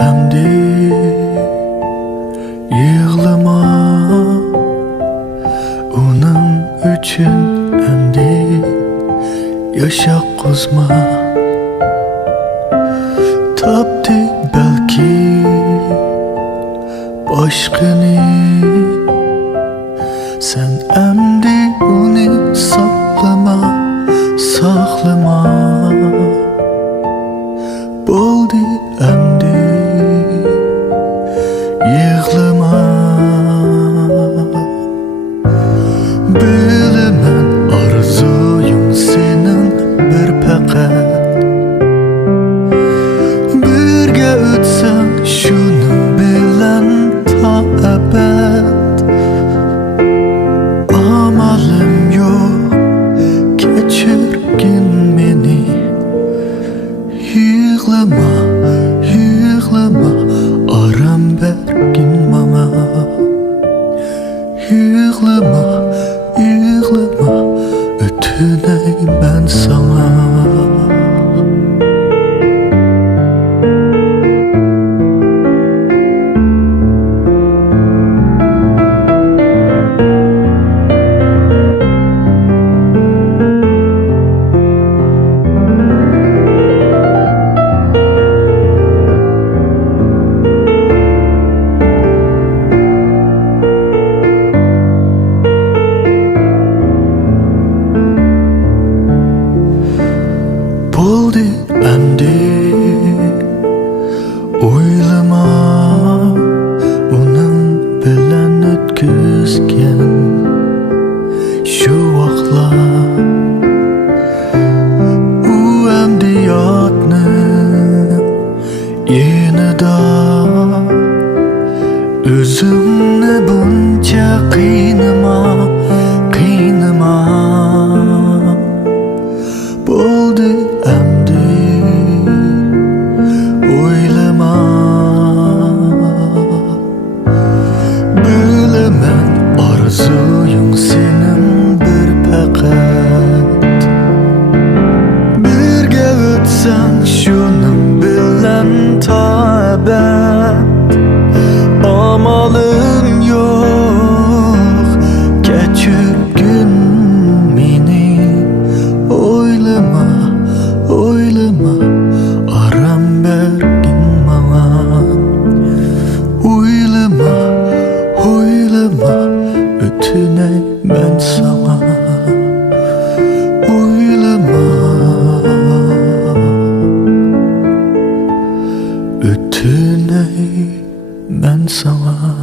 Emdi yığlama, onun üçün emdi yaşa qozma. Tapdi belki başqani, sen emdi onu saklama, saklama. Bo'ldi emdi yığlama. Bilaman arzuyum senin bir faqat, birga o'tsang shuni bilan ta abad. Amalim yo'q, kechirgin meni. Yığlama, yığlama, aram bergin bana. Yığlama, yığlama, ötüney ben sana. Bo'ldi emdi o'ylama, uning bilan o'tkazgan shu vaqtlar. U emdi yotni yenida, o'zimni buncha qiynama, qiynama. Bo'ldi emdi o'ylama, bilaman orzuyum senin bir faqat, birga o'tsang shuni bilan ta abad. Amalim yo'q, kechirgin meni. Oylama, oylama, aram bergin bana. Oylama, oylama, ötüney ben sana. Oylama, ötüney ben sana.